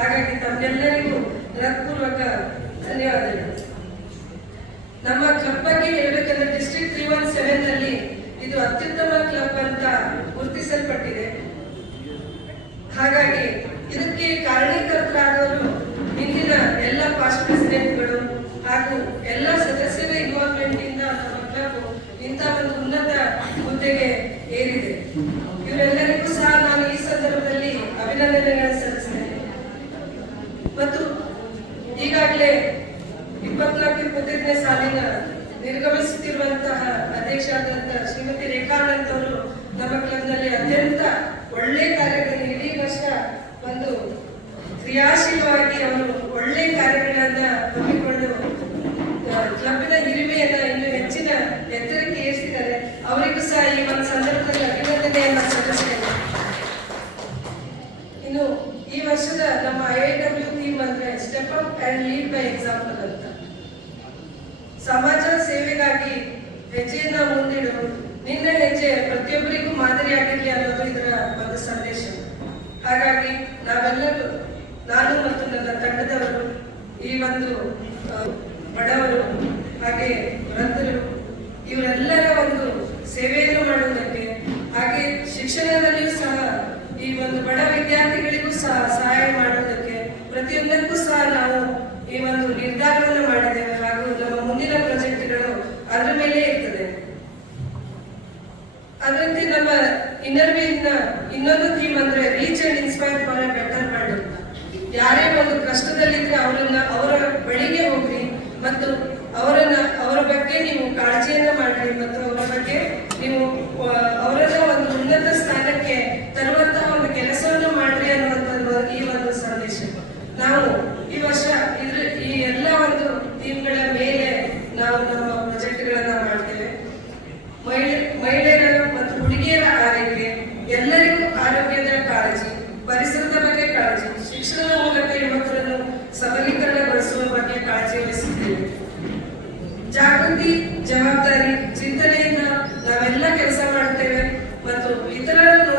ಹಾಗಾಗಿ ತಮ್ಮೆಲ್ಲರಿಗೂ ಹೃತ್ಪೂರ್ವಕ ಧನ್ಯವಾದಗಳು. ನಮ್ಮ ಕ್ಲಬ್ ಬಗ್ಗೆ ಹೇಳಬೇಕಂದ್ರೆ ಡಿಸ್ಟ್ರಿಕ್ಟ್ ತ್ರೀ ಒನ್ ಸೆವೆನ್ನಲ್ಲಿ ಇದು ಅತ್ಯುತ್ತಮ ಕ್ಲಬ್ ಅಂತ ಗುರುತಿಸಲ್ಪಟ್ಟಿದೆ. ಹಾಗಾಗಿ ಇದಕ್ಕೆ ಕಾರಣಕರ್ತರಾದವರು ಇಂದಿನ ಎಲ್ಲ ಪಾಸ್ಟ್ ಪ್ರೆಸಿಡೆಂಟ್ಗಳು ಹಾಗೂ ಎಲ್ಲ ಸದಸ್ಯರ ಇನ್ವಾಲ್ವ್ಮೆಂಟ್ ಇಂದ ನಮ್ಮ ಕ್ಲಬ್ ಇಂತಹ ಒಂದು ಉನ್ನತ ಹುದ್ದೆಗೆ ಏರಿದೆ. ಇವರೆಲ್ಲರಿಗೂ ಸಹ ನಾನು ಈ ಸಂದರ್ಭದಲ್ಲಿ ಅಭಿನಂದನೆ ಮತ್ತು ಈಗಾಗಲೇ ಇಪ್ಪತ್ನಾಲ್ಕು ಇಪ್ಪತ್ತೈದನೇ ಸಾಲಿನ ನಿರ್ಗಮಿಸುತ್ತಿರುವಂತಹ ಅಧ್ಯಕ್ಷ ಆದಂತಹ ಶ್ರೀಮತಿ ರೇಖಾನಂದ್ ಅವರು ನಮ್ಮ ಕ್ಲಬ್ನಲ್ಲಿ ಅತ್ಯಂತ ಒಳ್ಳೆ ಕಾರ್ಯಗಳನ್ನು ಆ್ಯಂಡ್ ಲೀಡ್ ಬೈ ಎಕ್ಸಾಂಪಲ್ ಅಂತ. ಸಮಾಜ ಸೇವೆಗಾಗಿ ಹೆಜ್ಜೆಯಿಂದ ಮುಂದಿಡು. ನಿನ್ನ ಹೆಜ್ಜೆ ಪ್ರತಿಯೊಬ್ಬರಿಗೂ ಮಾದರಿಯಾಗಿರಲಿ ಅನ್ನೋದು ಇದರ ಒಂದು ಸಂದೇಶ. ಹಾಗಾಗಿ ನಾವೆಲ್ಲರೂ, ನಾನು ಮತ್ತು ನನ್ನ ತಂಡದವರು, ಈ ಒಂದು ಬಡವರು, ಹಾಗೆ ವೃದ್ಧರು ಇವರೆಲ್ಲರ ನಮ್ಮ ಇಂಟರ್ವ್ಯೂನ ಇನ್ನೊಂದು ಥೀಮ್ ಅಂದ್ರೆ reach and inspire for better world ಯಾರೇ ಒಂದು ಕಷ್ಟದಲ್ಲಿದ್ರೆ ಅವರನ್ನ, ಅವರ ಬಳಿಗೆ ಹೋಗ್ರಿ ಮತ್ತು ಜಾಗೃತಿ ಜವಾಬ್ದಾರಿ ಚಿಂತನೆಯಿಂದ ನಾವೆಲ್ಲ ಕೆಲಸ ಮಾಡ್ತೇವೆ ಮತ್ತು ಇತರರನ್ನು